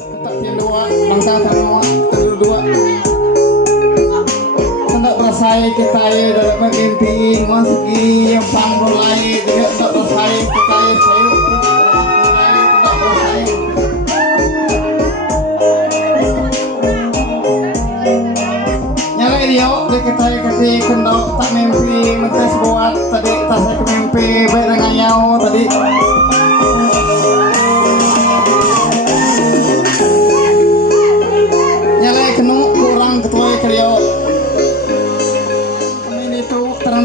Tak dua bangsa terlalu dua. Tidak bersaing kita dalam mimpi meski yang panggung juga tak bersaing kita sayur tidak bersaing. Nyala dia kita kasih kendok tak mimpi metes buat tadi tak saya mimpi baik dengan nyawa tadi.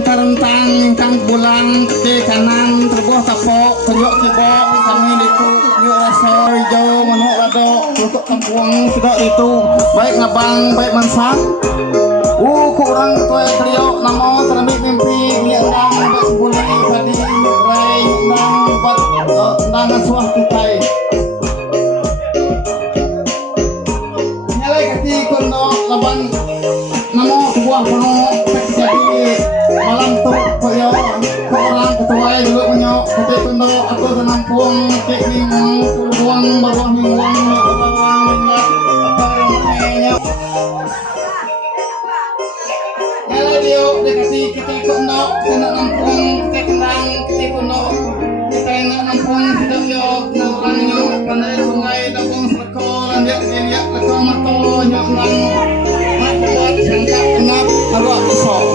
Terentang ingkang bulan ke kanan terbuah tapok tunjuk kibok kami itu yuk rasa hijau manuk ladok untuk kampung sudah itu baik ngabang baik mansang kurang tuai kriok namo terambil mimpi nyendang buat sebulan tadi rai nyendang buat tendangan suah kutai nyalai kaki kono laban namo buah penuh terjadi malam tu koyo orang ketua dulu menyok ketik tundo aku tenampung kek minggu buang bawah mingguang bawang minyak apa namanya nyala dia dekati ketik tundo kena nampung ketik kendang ketik tundo kita nak nampung sedang yo orang yo kena sungai dabung seleko lanjut lihat leko mato nyok nang mat buat sangka kenap haruak pisau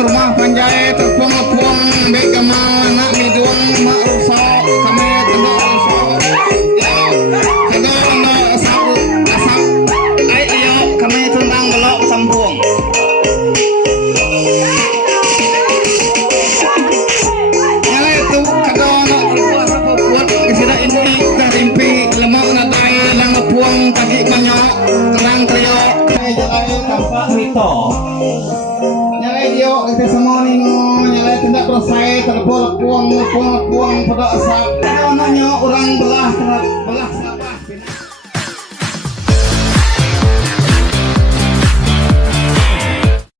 rumah panjai terpuang lepuang ambek gamal anak miduang mak rusak kami tengok rusak tengok asap air liok kami tentang belok sambung nyala itu kado nak terbuat apa buat kesida inti terimpi lemak nadai lang lepuang kaki banyak terang teriok jalan tampak rito dia kita semua ningo nyala tidak selesai terbuat puang pada asap ada nanya orang belah